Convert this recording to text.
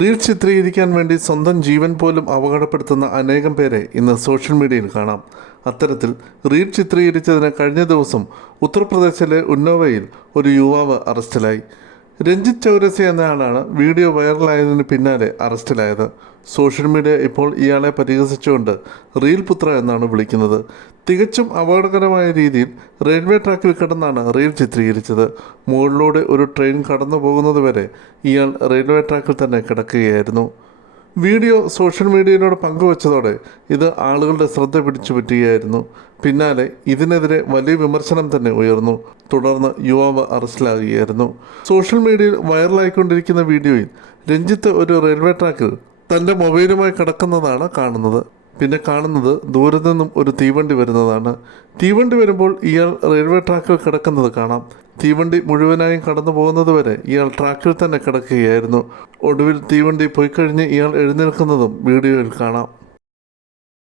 Reel ചിത്രീകരിക്കാൻ വേണ്ടി സ്വന്തം ജീവൻ പോലും അപകടപ്പെടുത്തുന്ന അനേകം പേരെ ഇന്ന് സോഷ്യൽ മീഡിയയിൽ കാണാം. അത്തരത്തിൽ റീൽ ചിത്രീകരിച്ചതിന് കഴിഞ്ഞ ദിവസം ഉത്തർപ്രദേശിലെ ഉന്നോവയിൽ ഒരു യുവാവ് അറസ്റ്റിലായി. രഞ്ജിത്ത് ചൗരസി എന്നയാളാണ് വീഡിയോ വൈറലായതിന് പിന്നാലെ അറസ്റ്റിലായത്. സോഷ്യൽ മീഡിയ ഇപ്പോൾ ഇയാളെ പരിഹസിച്ചുകൊണ്ട് റീൽ പുത്ര എന്നാണ് വിളിക്കുന്നത്. തികച്ചും അപകടകരമായ രീതിയിൽ റെയിൽവേ ട്രാക്കിൽ കിടന്നാണ് റീൽ ചിത്രീകരിച്ചത്. മുകളിലൂടെ ഒരു ട്രെയിൻ കടന്നു പോകുന്നത് വരെ ഇയാൾ റെയിൽവേ ട്രാക്കിൽ തന്നെ കിടക്കുകയായിരുന്നു. വീഡിയോ സോഷ്യൽ മീഡിയയിലൂടെ പങ്കുവച്ചതോടെ ഇത് ആളുകളുടെ ശ്രദ്ധ പിടിച്ചു പറ്റുകയായിരുന്നു. പിന്നാലെ ഇതിനെതിരെ വലിയ വിമർശനം തന്നെ ഉയർന്നു. തുടർന്ന് യുവാവ് അറസ്റ്റിലാകുകയായിരുന്നു. സോഷ്യൽ മീഡിയയിൽ വൈറലായിക്കൊണ്ടിരിക്കുന്ന വീഡിയോയിൽ രഞ്ജിത്ത് ഒരു റെയിൽവേ ട്രാക്കിൽ തന്റെ മൊബൈലുമായി കിടക്കുന്നതാണ് കാണുന്നത്. പിന്നെ കാണുന്നത് ദൂരത്തു നിന്നും ഒരു തീവണ്ടി വരുന്നതാണ്. തീവണ്ടി വരുമ്പോൾ ഇയാൾ റെയിൽവേ ട്രാക്കിൽ കിടക്കുന്നത് കാണാം. തീവണ്ടി മുഴുവനായും കടന്നു പോകുന്നത് വരെ ഇയാൾ ട്രാക്കിൽ തന്നെ കിടക്കുകയായിരുന്നു. ഒടുവിൽ തീവണ്ടി പോയിക്കഴിഞ്ഞ് ഇയാൾ എഴുന്നേൽക്കുന്നതും വീഡിയോയിൽ കാണാം.